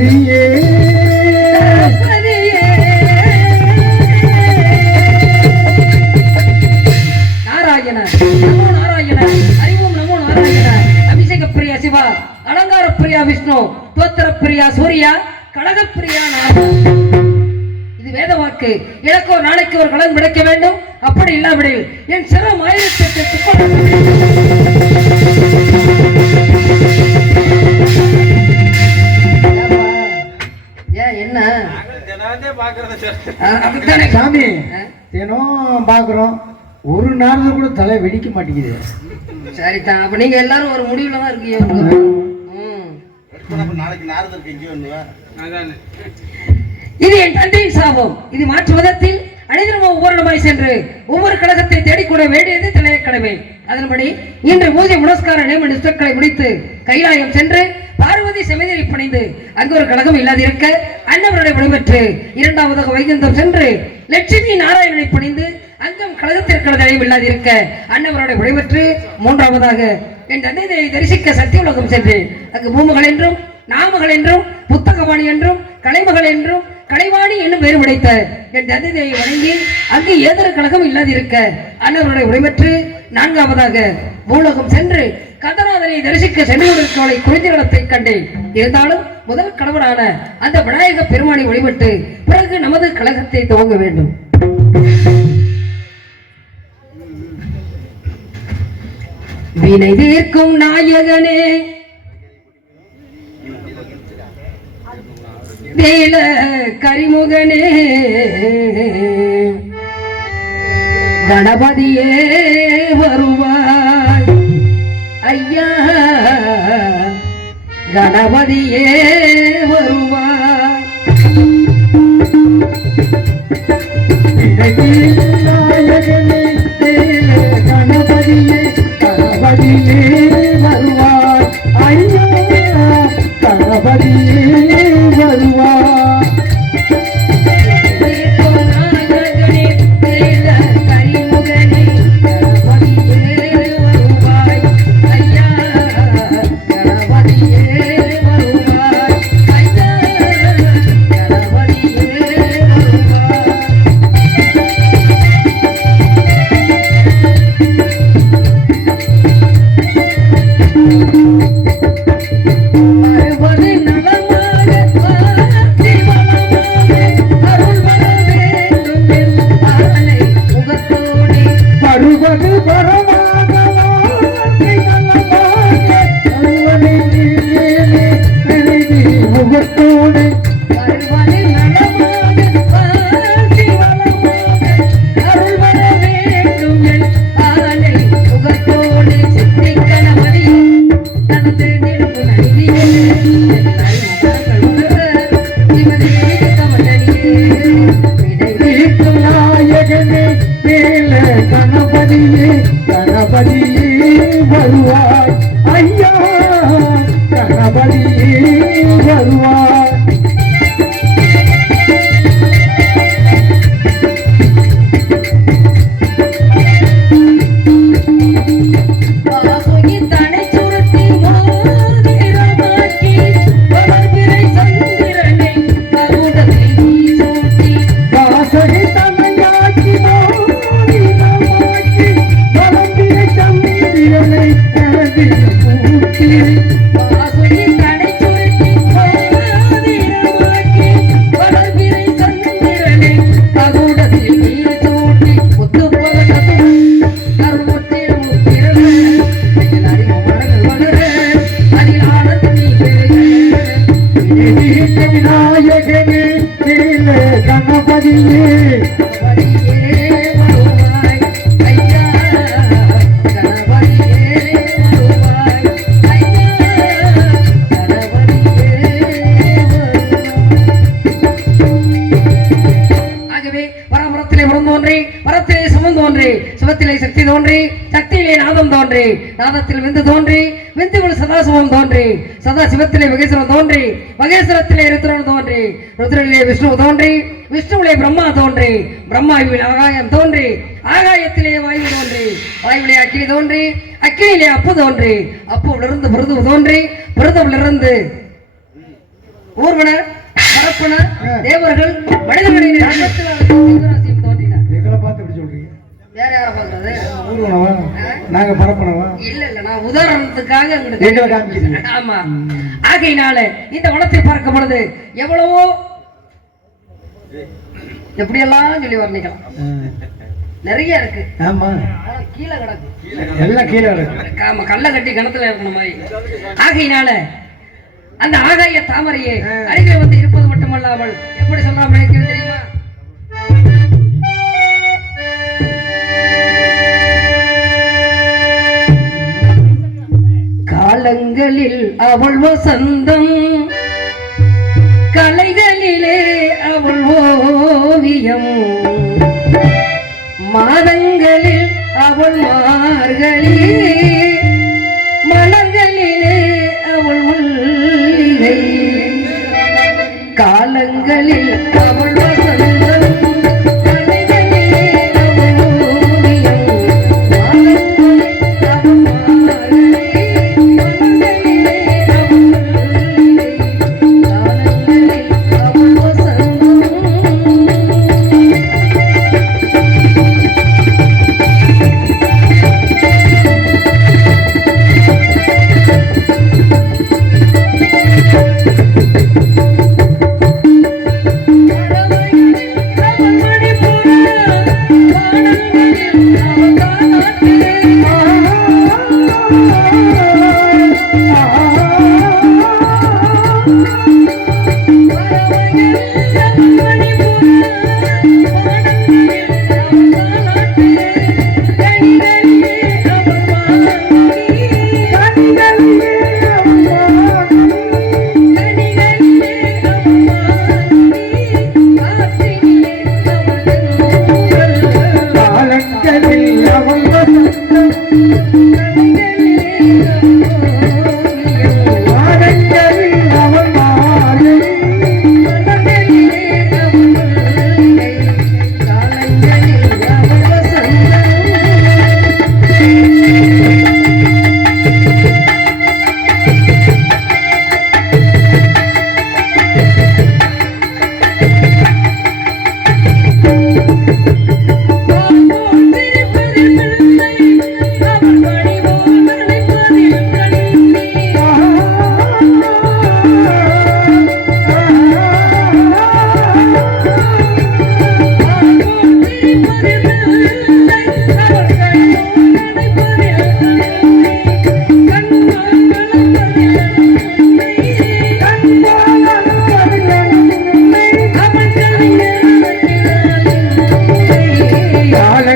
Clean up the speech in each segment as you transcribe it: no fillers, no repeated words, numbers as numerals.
கணபதியே நாராயண நமோ நாராயண அறிவோம் நமோ நாராயண அபிஷேக பிரியா சிவா அலங்கார பிரியா விஷ்ணு தோத்திர பிரியா சூர்யா கடக பிரியா இது வேத வாக்கு எனக்கோ நாளைக்கு ஒரு கடன் விடைக்க வேண்டும் அப்படி இல்லாவிடில் என் சிரம் 1008 என்ன சாமி தினம் பாக்குறோம் ஒரு நேரத்துல கூட தலை வெடிக்க மாட்டேங்குது. சரிதான், அப்ப நீங்க எல்லாரும் ஒரு முடிவுல தான் இருக்கீங்க. இது என் தந்தையின் சாபம். இது மாற்று மதத்தில் அனைவரும் ஒவ்வொரு இடமாய் சென்று ஒவ்வொரு கழகத்தை தேடிக்கூட வேண்டியது தலைய கடமை. அதன்படி இன்று பூஜை புனஸ்கார நியம நிஷ்டங்களை முடித்து கைலாயம் சென்று பார்வதி சமேதரை பணிந்து அங்கு ஒரு கழகம் இல்லாதிருக்க அன்னவருடைய விடைபெற்று இரண்டாவதாக வைகுந்தம் சென்று லட்சுமி நாராயணனை பணிந்து அங்கும் கழகத்திற்கடையும் இல்லாதிருக்க அன்னவருடைய விடைபெற்று மூன்றாவதாக என் தந்தையை தரிசிக்க சத்தியுலகம் சென்றேன். அங்கு பூமகள் என்றும் நாமகள் என்றும் புத்தகவாணி என்றும் கலைமகள் என்றும் கலைவாணி என்னும் வேறு உடைத்த என் தந்தையை வணங்கி அங்கு ஏதொரு கழகம் இல்லாதிருக்க அன்னவருடைய விடைபெற்று நான்காவதாக பூலோகம் சென்று கந்தநாதனை தரிசிக்க சென்றுள்ளவர்களை குறிஞ்சிடத்தை கண்டேன். இருந்தாலும் முதல் கணவரான அந்த விநாயக பெருமானை வழிபட்டு பிறகு நமது கழகத்தை துவங்க வேண்டும். வினை தீர்க்கும் நாயகனே வேல கரிமுகனே கணபதியே வருவாய் ஐயா கணபதியே வருவாய். கணபதியே கணபதியே வருவாய் ஐயா கணபதியே வருவாய். கணபதியே வருவாய் ஐயா கணபதியே வருவாய். விநாயகனே கணபதியே வருவாய் ஐயா கணபதியே வருவாய் ஐயா கணபதியே. ஆகவே பரமரத்திலே உணர்ந்தோன்றி பரத்திலே சுமந்தோன்றி சுமத்திலே சக்தி தோன்றி சக்தியிலே நாதம் தோன்றி நாதத்தில் விந்து தோன்றி விந்துவில் சதாசிவம் தோன்றி சதாசிவத்திலே மகேஸ்வரன் தோன்றி மகேஸ்வரத்திலே ருத்ரன் தோன்றி ருத்ரனிலே விஷ்ணு தோன்றி விஷ்ணுவிலே பிரம்மா தோன்றி பிரம்மாவில் ஆகாயம் தோன்றி ஆகாயத்திலே வாயு தோன்றி வாயுவிலே அக்கினி தோன்றி அக்கினியிலே அப்பு தோன்றி அப்புவிலிருந்து பிருது தோன்றி பிருதுவிலிருந்து ஊர்வனர் பரப்பனர் தேவர்கள் மனிதர்களின் ஜீவராசியும் தோன்றினார். எங்களை பார்த்து எப்படி சொல்றீங்க? வேற யாரை பாக்குறது? ஊர்வனவா நாங்க பரப்பனவா? இல்ல இல்ல, நான் உதாரணத்துக்காக எங்களை காமிக்கிறீங்க. ஆமா. ஆகையினால இந்த வனத்தை பார்க்கும் பொழுது எவ்வளவோ எப்படியெல்லாம் சொல்லி வர்ணிக்கலாம். நிறைய இருக்கு. ஆமா, கீழே கிடக்கு, எல்லாம் கீழே கிடக்கு. ஆமா, கல்ல கட்டி கிணத்துல இருக்கணும் மாதிரி. ஆகையினால அந்த ஆகாய தாமரையே அருகே வந்து இருப்பது மட்டுமல்லாமல் எப்படி சொல்லாம நினைக்கிறது தெரியுமா? காலங்களில் அவள் வசந்தம், கலைகளிலே அவள் ஓவியம், மாதங்களில் அவள் மார்கழி, மலர்களிலே அவள் மல்லிகை. காலங்களில் அவள் வசந்தம், கலைகளிலே அவள் ஓவியம், மாதங்களில் அவள் மார்கழி, மலர்களிலே அவள் மல்லிகை.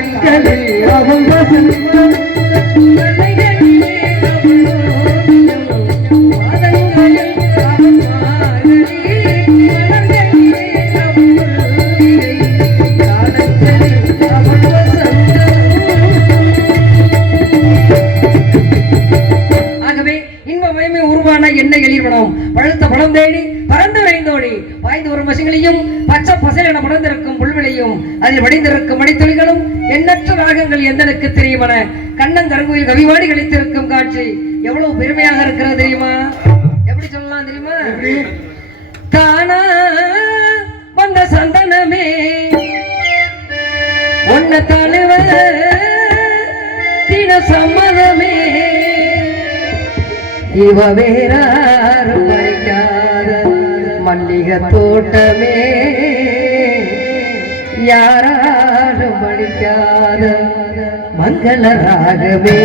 காலங்களில் அவள் வசந்தம். பழுத்த பழம் தேடி பறந்து விரைந்தோடி பாய்ந்து வரும் பசுங்களையும் பச்சை பசல் என படர்ந்திருக்கும் புல்விலையும் அதில் வடிந்திருக்கும் மணித்துளிகளும் எண்ணற்ற ராகங்கள் எந்தனுக்கு தெரியுமன கண்ணங்கருங்குயில் கவிவாடி கழித்திருக்கும் காட்சி எவ்வளவு பெருமையாக இருக்கிறது தெரியுமா? எப்படி சொல்லலாம் தெரியுமா? தானா வந்த சந்தனமே ஒன்ன தழுவ தின சம்மதமே இவ வேறாரும் பறிக்காத மல்லிகை தோட்டமே யாராலும் பறிக்காத மங்கள ராகமே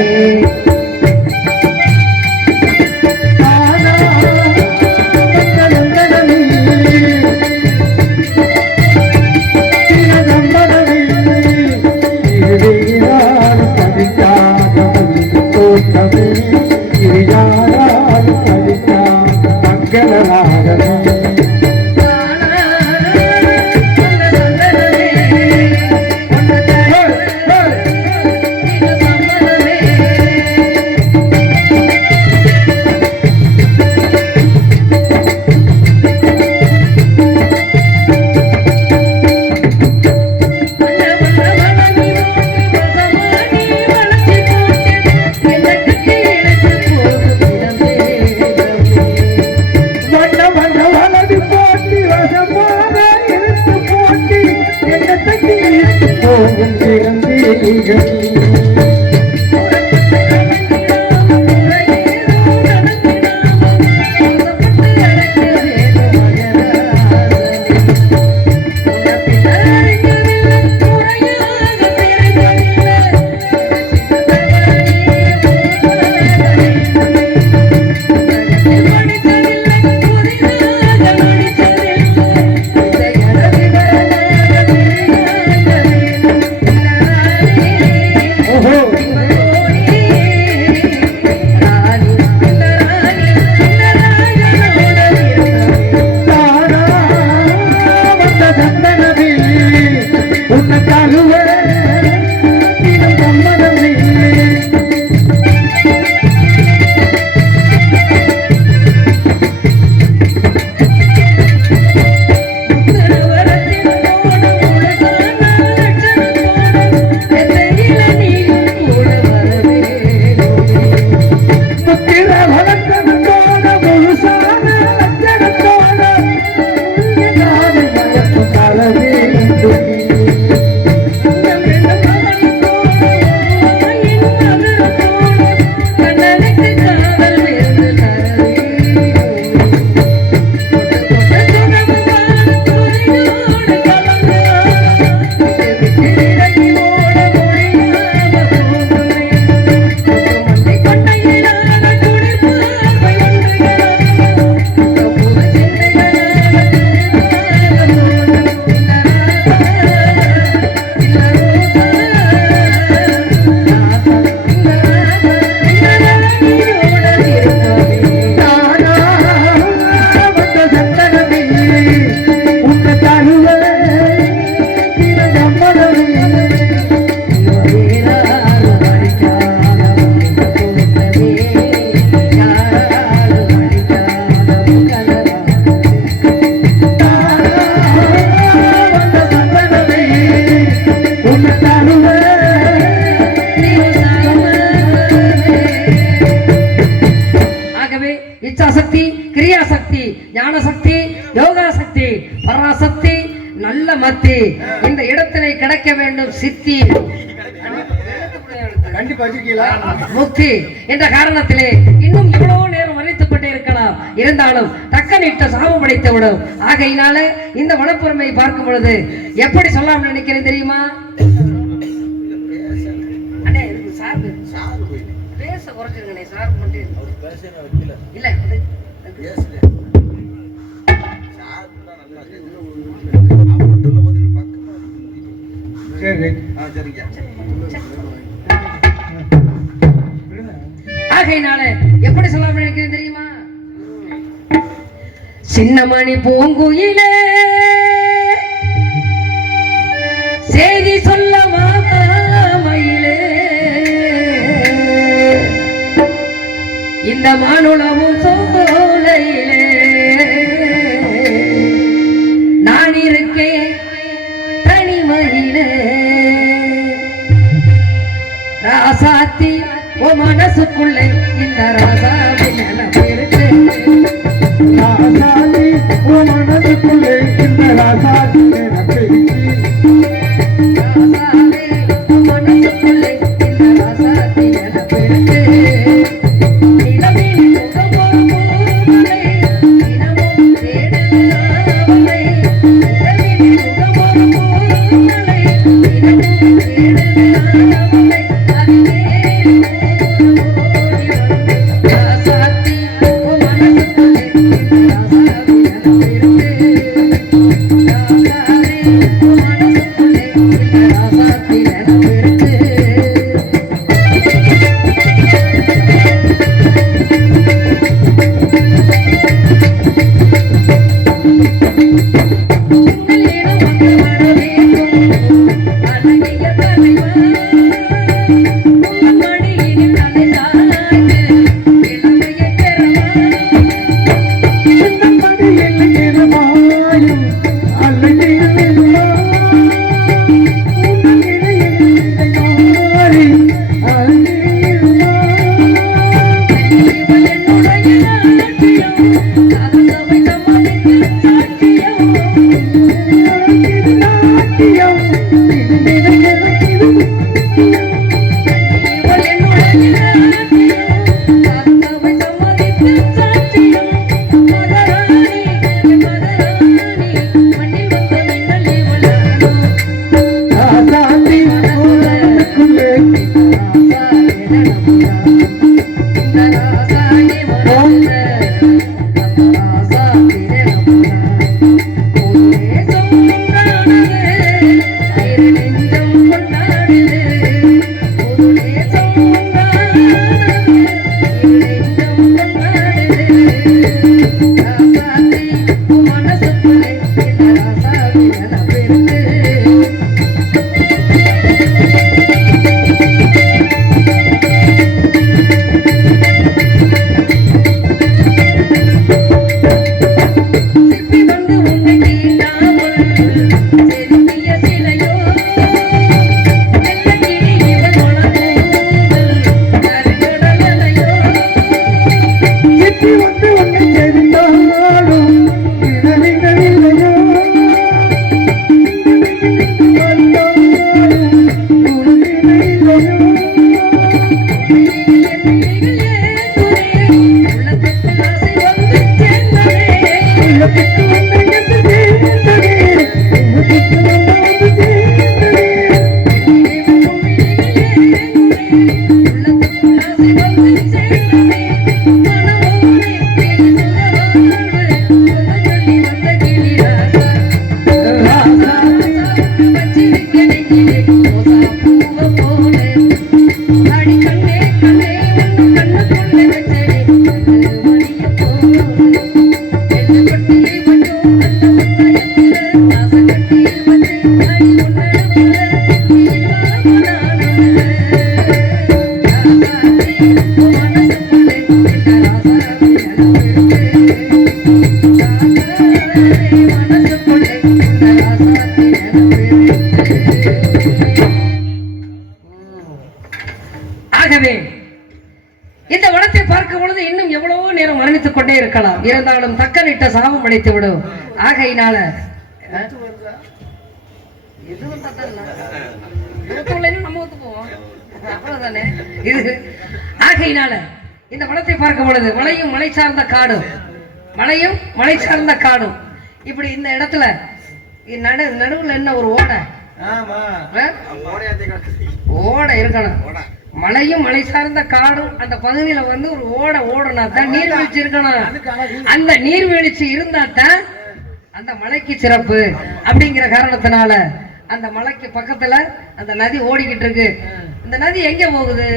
இச்சாசக்தி, கிரியாசக்தி, ஞானசக்தி, யோகாசக்தி, பராசக்தி, நல்ல மத்தி இந்த இடத்திலே கிடைக்க வேண்டும் சித்தி கண்டிப்பா வச்சிருக்கீங்களா? முக்தி என்ற காரணத்திலே இன்னும் எவ்வளவு நேரம் வரைத்துக் கொண்டே இருக்கலாம். இருந்தாலும் தக்க நீட்ட சாபம் படைத்து விடும். ஆகையினால இந்த வனப்புறமை பார்க்கும் பொழுது எப்படி சொல்லலாம் நினைக்கிறேன் தெரியுமா? அண்ணே சார் பேச குறைச்சிருங்கண்ணே. சார் மட்டும் இல்ல ஆகையினால எப்படி சொல்லலாம் நினைக்கிறேன் தெரியுமா? சின்னமணி பூங்குயிலே செய்தி சொல்ல மாமையிலே இந்த மானுளமும் சோலையிலே நான் இருக்கேன் தனிமையிலே ராசாத்தி ஓ மனசுக்குள்ளே இந்த ராசாவின் நினைப்பு இருக்கு. ராசாதி ஓ மனதுக்குள்ளே இந்த ராசாதி நினைப்பு இருக்கு. ராசாவே ஓ மனசுக்குள்ளே இந்த ராசாத்தி நினைப்பு இருக்கு. நிலவின் முகம் ஒரு பூமலை தினமும் தேடுது நாவலை. நிலவின் முகம் ஒரு பூமலை தினமும் தேடுது நாவலை. அது தேடி ஓடி வந்து ஆகவே இந்த வனத்தை பார்க்கும் பொழுது இன்னும் எவ்வளவோ நேரம் மரணித்துக் கொண்டே இருக்கலாம். இருந்தாலும் தக்கனிட்ட சாபம் அடைத்து விடும். ஆகையினால ஆகையினால இந்த வனத்தை பார்க்கும் பொழுது மலையும் மலை சார்ந்த காடும், மலையும் மலை சார்ந்த காடும், இப்படி இந்த இடத்துல நடுவுல என்ன ஒரு ஓடை, ஓடை இருக்கணும். மலையும் மலை சார்ந்த காடும் அந்த பகுதியில வந்து ஒரு ஓடை ஓடனா தான் நீர்வீழ்ச்சி இருக்கணும். அந்த நீர்வீழ்ச்சி இருந்தா தான் அந்த மலைக்கு சிறப்பு. அப்படிங்கிற காரணத்தினால அந்த மலைக்கு பக்கத்துல அந்த நதி ஓடிக்கிட்டு இருக்கு. இந்த நதி எங்க போகுது?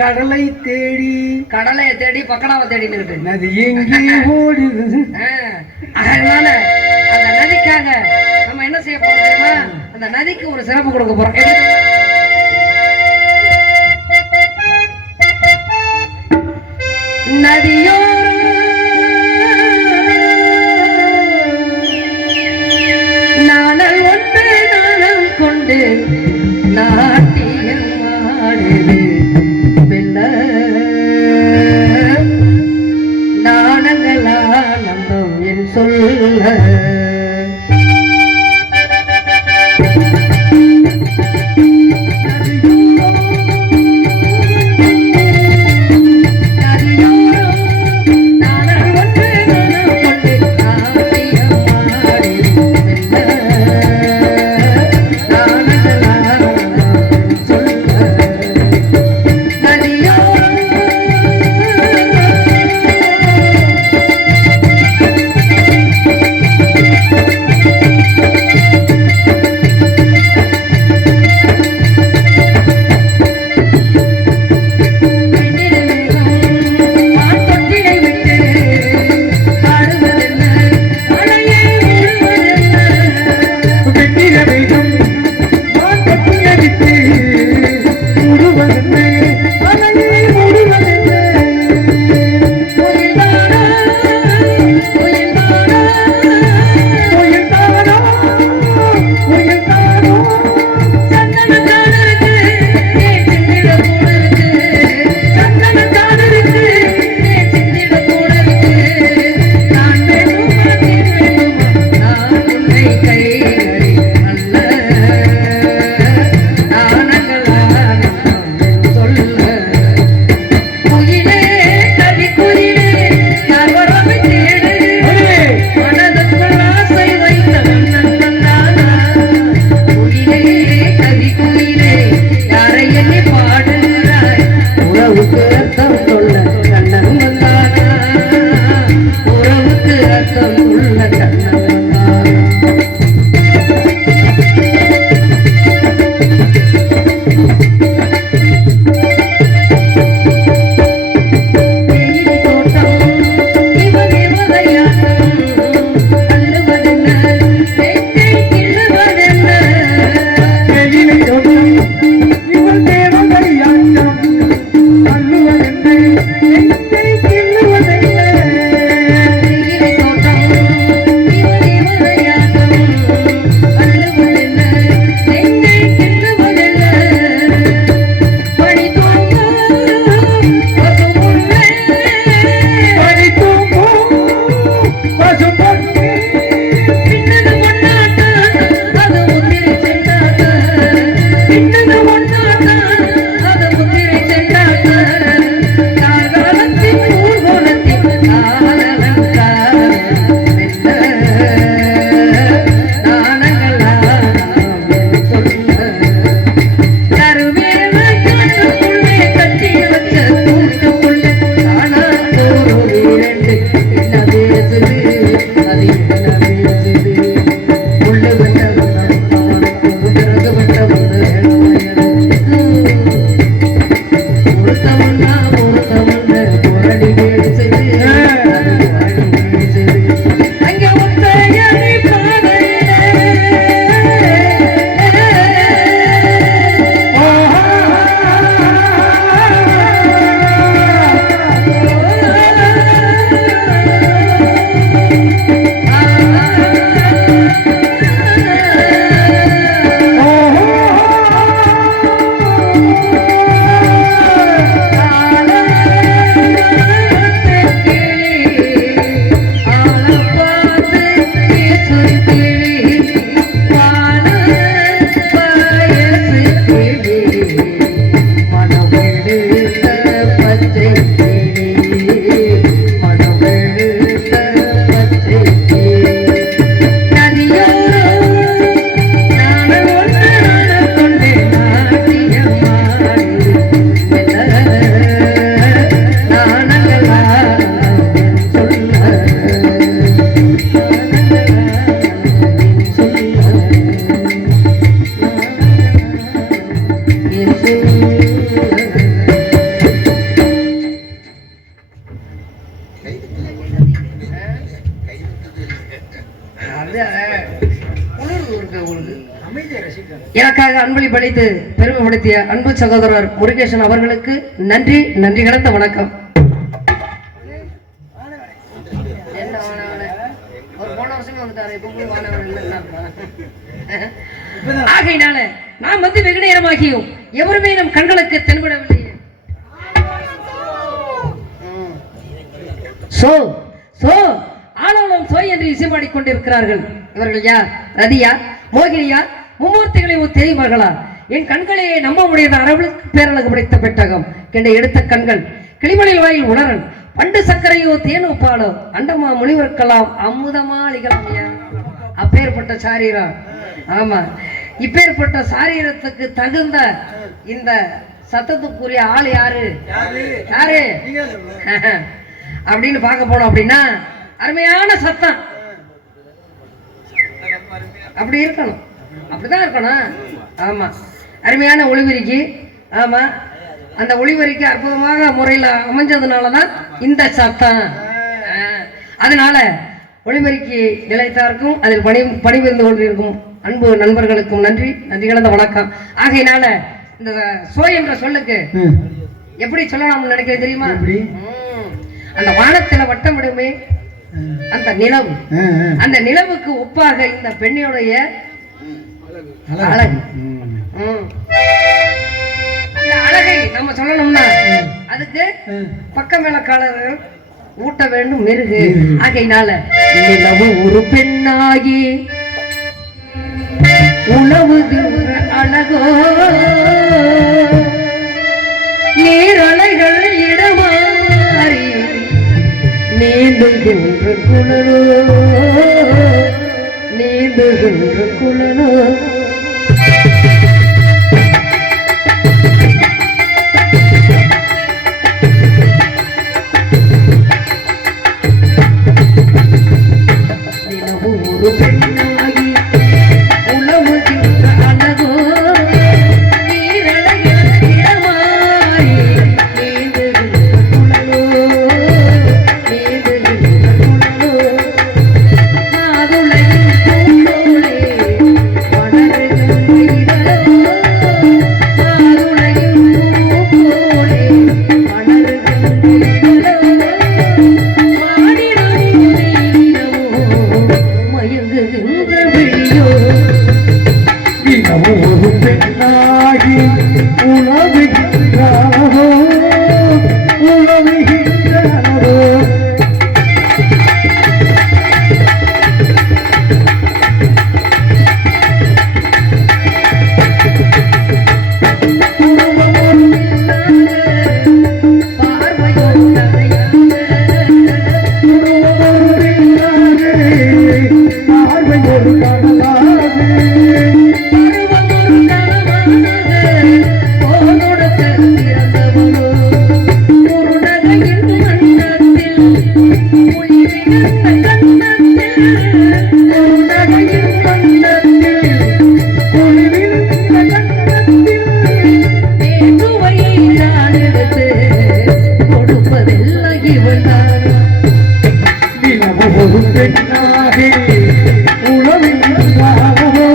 கடலை தேடி, கடலையை தேடி பக்கடாவை தேடிட்டு நதி எங்கே ஓடுது. அதனால அந்த நதிக்காக நம்ம என்ன செய்ய போறோம் தெரியுமா? அந்த நதிக்கு ஒரு சிறப்பு கொடுக்க போறோம். நதியோ நாணல் ஒன்று நாணம் கொண்டு நாட்டியம் ஆடுது வெள்ள நாணங்களா நம்பம் என் சொல்ல நெஞ்சை கிள்ளுவதென்ன வெயிலை தோட்டம் இவனை மலையாட்டம் அள்ளுவதென்ன நெஞ்சை கிள்ளுவதென்ன படி தூங்கும் பசும்பொன்னே படி தூங்கும் பசும்பொன்னே பின்னது பொன்னாட்டம் அது முத்திரை சென்றாட்டம் பின்னது பொன்னாட்டம் அது முத்திரை சென்றாட்டம் காலத்தின் ஊர்வலத்தின் காலலங்காரம் என்ன நாணங்களாம் சொல்ல கருவேல காட்டுக்குள்ளே கட்டி வச்ச தூண்டுக்குள்ளே காணா போரும் இரண்டு என்ன பேசுது அது என்ன பேசுது உள்ள விட்டவன் அவனுக்கு பிறகு விட்டவன் பொருத்தவன்னா பொருளி பேசுது அது புரளி பேசுது அங்க ஒத்தையடி பாதையிலே எனக்காக அன்பளிப்பளித்து பெருமைப்படுத்திய அன்பு சகோதரர் முருகேசன் அவர்களுக்கு நன்றி நன்றி கலந்த வணக்கம். ஆகையினால நாம் வந்து வெகு நேரமாகியும் எவருமே நம் கண்களுக்கு தென்படவில்லை. சோ சோ ஆலோலம் சோய் என்று இசைப்பாடிக் கொண்டிருக்கிறார்கள். இவர்கள் யார்? ரதியா, மோகினியா, மும்மூர்த்திகளை தெரியுமார்களா? என் கண்களே நம்ப முடியாத அரவளுக்கு பேரழகு படைத்த பெட்டகம் கெண்ட எடுத்த கண்கள் கிளிமணில் வாயில் உணரன் பண்டு சக்கரையோ தேனோ பாலோ அண்டமா முனிவர்க்கலாம் அமுதமா அழிகளாமியா. அப்பேற்பட்ட சாரீரம். ஆமா, இப்பேற்பட்ட சாரீரத்துக்கு தகுந்த இந்த சத்தத்துக்குரிய ஆள் யாரு யாரு அப்படின்னு பார்க்க போனோம் அப்படின்னா அருமையான சத்தம் அப்படி இருக்கணும், அப்படிதான் இருக்கணும். ஆமா, அருமையான ஒளிவரிக்கு. ஆமா, அந்த ஒளிவரிக்கு அற்புதமாக முறையில் அமைஞ்சதுனாலதான் இந்த சத்தம். அதனால ஒளிவரிக்கு நிலைத்தாருக்கும் அதில் பணிபுரிந்து கொண்டிருக்கும் அன்பு நண்பர்களுக்கும் நன்றி நன்றி கலந்த வணக்கம். ஆகையினால இந்த சோ என்ற சொல்லுக்கு எப்படி சொல்லலாம்னு நினைக்கிறேன் தெரியுமா? அந்த வானத்துல வட்டமிடுமே அந்த நிலவு, அந்த நிலவுக்கு ஒப்பாக இந்த பெண்ணுடைய அழகு. அந்த அழகை நம்ம சொல்லணும்னா அதுக்கு பக்க மேலக்காரர்கள் ஊட்ட வேண்டும் மெருகு. ஆகையினால நிலவு ஒரு பெண்ணாகி உணவுகின்ற அழகோ நீரலைகள் இடமாறி நீந்துகின்ற குழலோ நீந்துகின்ற குழலோ நிலவு ஒரு பெண்ணாகி உழவுகின்ற அழகோ நீரலைகள் இடமாறி நீந்துகின்ற குழலோ நீந்துகின்ற குழலோ மாதுளையின் பூந்தோளே வளருகின்ற இதழோ மாதுளையின் பூந்தோளே வளருகின்ற இவள்தான் நிலவும் பெண்ணாகி உழவின் வாழவோ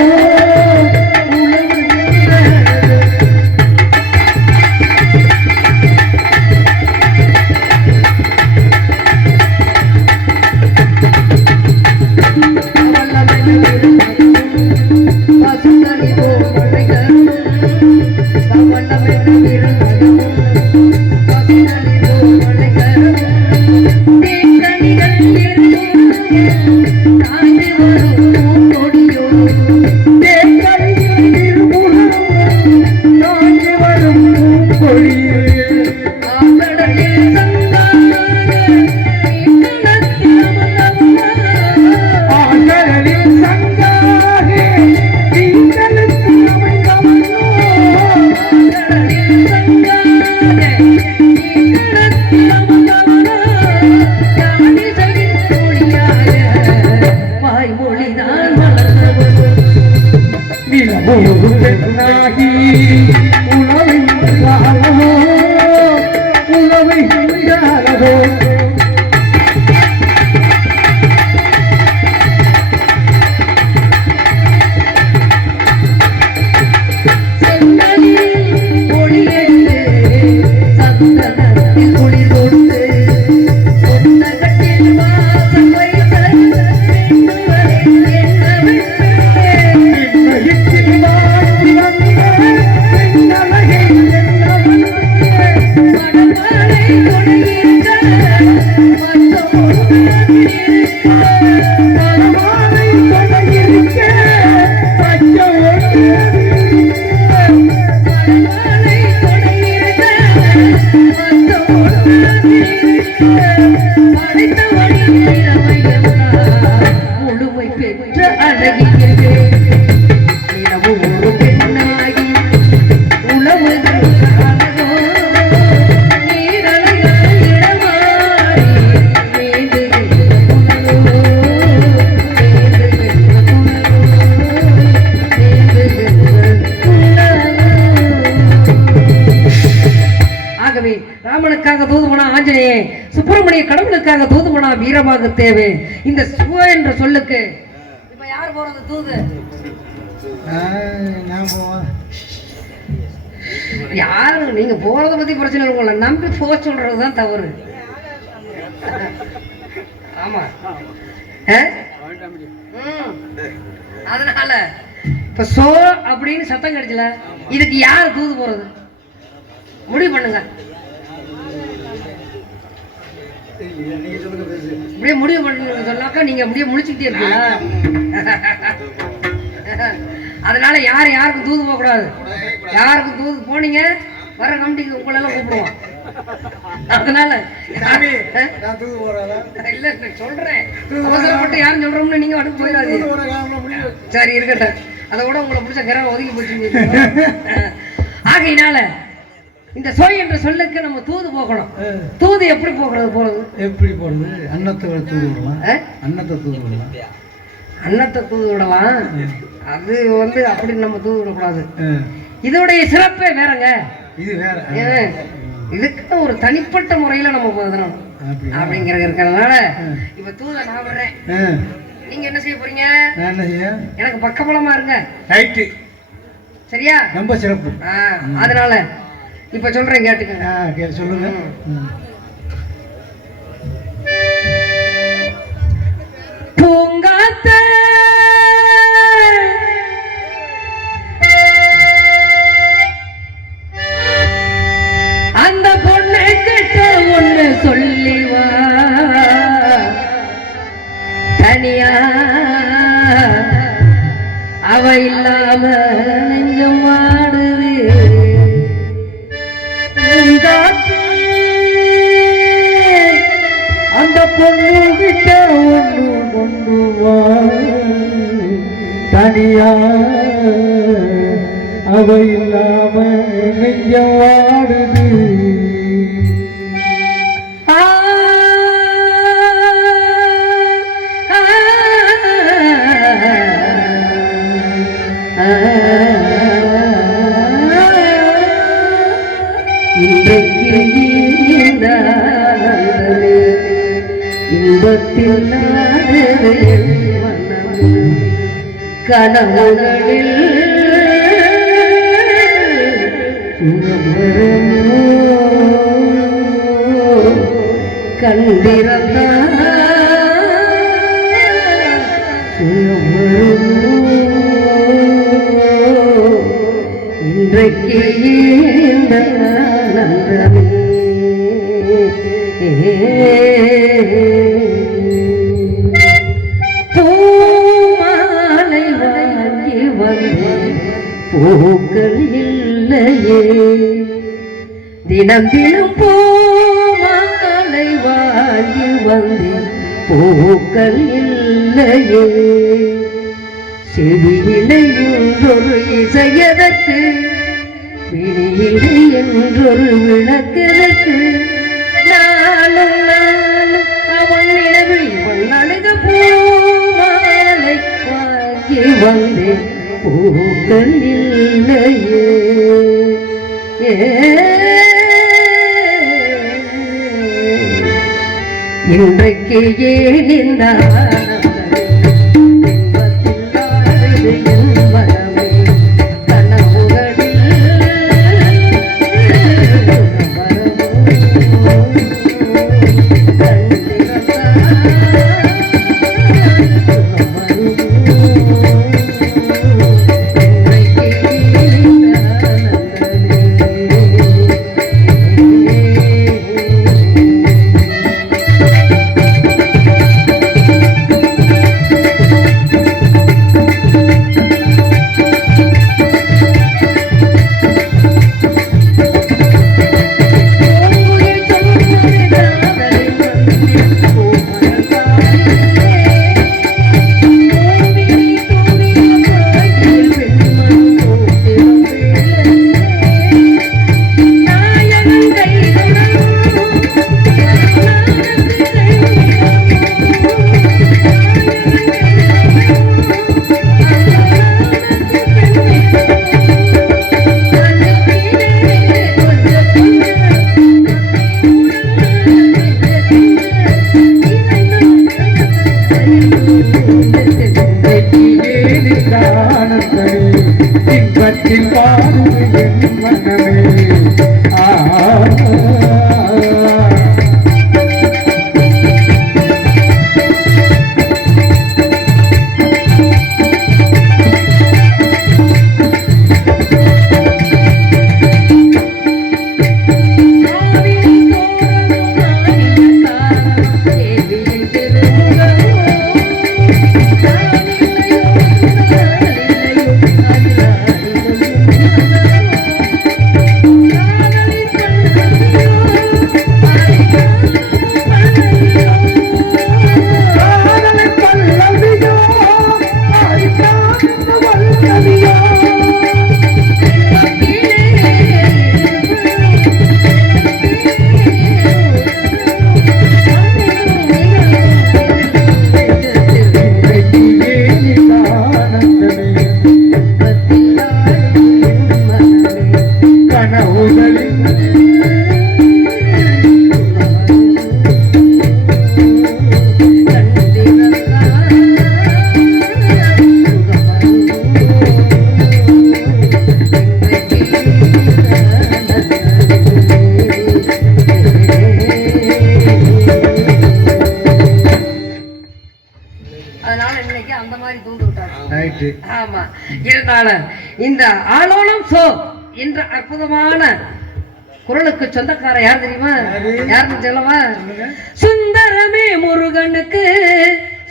பெண்ணாகி உழவின் வாழவோ உழவை யாரதோ முழுமை பெற்ற அழகியவே நிலவும் ஒரு பெண்ணாகி உழவு ஆகவே ராமனுக்காக தூதுமனா ஆஞ்சநேயே சுப்பிரமணிய கடவுளுக்காக தூதுமனா வீரமாக தேவை இந்த சுவ என்ற சொல்லுக்கு இப்ப யார் போறது தூது நான் போவேன் யாரு நீங்க போறத பத்தி பிரச்சனை இல்லை உங்களை நம்பி போக சொல்றதுதான் தவறு ஆமா அதனால இப்ப சோ அப்படின்னு சத்தம் கிடைச்சல இதுக்கு யார் தூது போறது முடிவு பண்ணுங்க இப்படியே முடிவு பண்ணு சொன்னாக்கா நீங்க அப்படியே முடிச்சுக்கிட்டே இருக்கீங்களா அதனால யாருக்கும் தூது போக கூடாது யாருக்கும் தூது போனீங்க வர கமிட்டிக்கு உங்களெல்லாம் கூப்பிடுவோம் அதனால இல்ல சொல்றேன் அவசரப்பட்டு யாரும் சொல்றோம்னு நீங்க அடுத்து போயிடாதீங்க சரி இருக்கட்டும் அதோட உங்களை பிடிச்ச கிரகம் ஒதுக்கி போச்சு ஆகையினால இந்த சோய் என்ற சொல்லுக்கு நம்ம தூது போகணும் தூது எப்படி போறது எப்படி போறது அன்னத்தை தூது விடலாம் அன்னத்தை தூது விடலாம் அன்னத்தை தூது விடலாம் அது அப்படி நம்ம தூது விடக்கூடாது இதோடைய சிறப்பே வேறங்க இது வேற இதுக்கு ஒரு தனிப்பட்ட முறையில நம்ம போதணும் அப்படிங்கிறது இருக்கிறதுனால இப்ப தூத நான் வர்றேன் நீங்க என்ன செய்ய போறீங்க எனக்கு பக்கபலமா இருங்க ரைட்டு சரியா ரொம்ப சிறப்பு அதனால இப்ப சொல்றேன் கேட்டுக்க சொல்லுங்க பூங்காத்த அந்த பொண்ணை கிட்ட ஒண்ணு சொல்லிவா தனியா அவ இல்லாம நெஞ்சம் வாடுது அந்த பொண்ணு கிட்ட ஒண்ணு கொண்டுவா தனியா அவ இல்லாம நெஞ்சம் வாடுது இன்றைக்கு இந்த இன்பத்தில் ஆடுது என் மனமே கனவுகளில் சுகமரமோ கண்டிருந்தா சுகமரமோ இன்றைக்கு இந்த ஆனந்தமே பூமாலை வாங்கி வந்தேன் பூக்கள் இல்லையே தினம் தினம் பூமாலை வாங்கி வந்தேன் பூக்கள் இல்லையே செவியிலே என்றொரு இசையதற்கு விழியிலே என்றொரு விளக்கதற்கு நாளும் நாளும் அவன் நிலவில் இவன் அழுத பூமாலை வாங்கி வந்தேன் பூக்கள் இல்லையே இன்றைக்கு ஏன் இந்த இன்பத்தில் பாடுது என் மனமே ஆமா இருந்தாலும் இந்த ஆலோலம் சோ என்ற அற்புதமான குரலுக்கு சொந்தக்கார யார் தெரியுமா? யாருன்னு சொல்லவா? சுந்தரமே முருகனுக்கு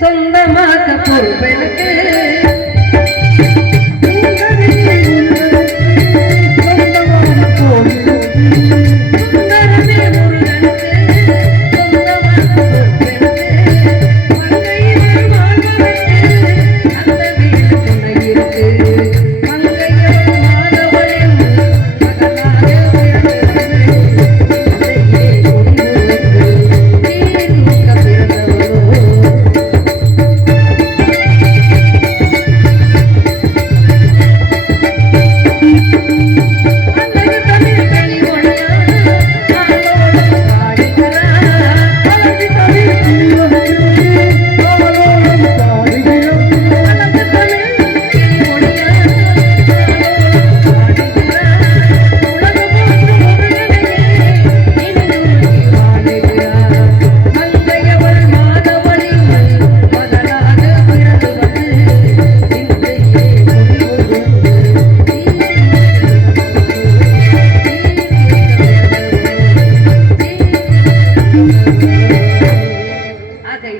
சொந்தமாக பொறுப்பெனுக்கு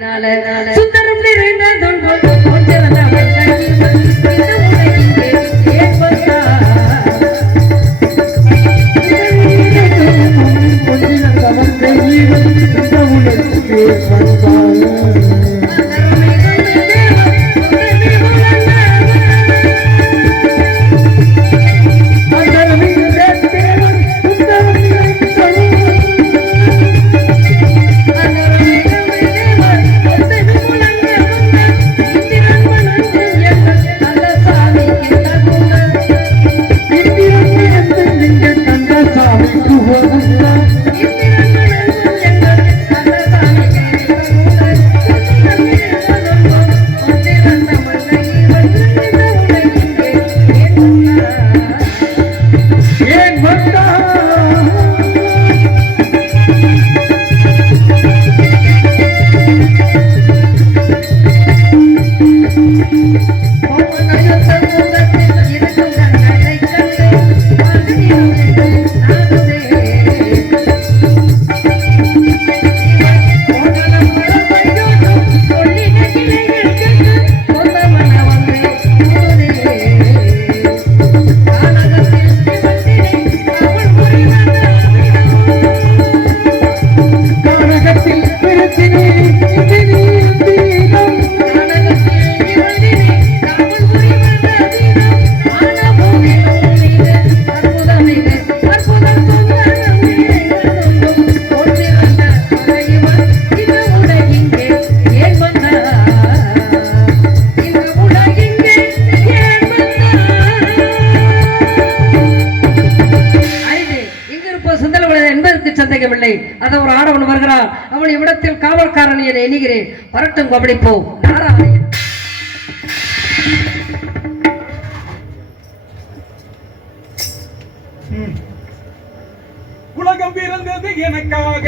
சுந்தரம் நிறைந்த தொன்போல் கொஞ்சிறந்த மங்கையில் இந்த உலகிலே ஏன் வந்தார்? கொஞ்சினத்தவன் கையில் இந்த உலகிற்கு வந்தார். சந்தேகமில்லை. அத ஒரு ஆடவன் வருகிறான். அவன் இவ்விடத்தில் காவல்காரன் என எண்ணுகிறேன். வரட்டும், கவனிப்போம். நாராயணன் உலகம் பிறந்தது எனக்காக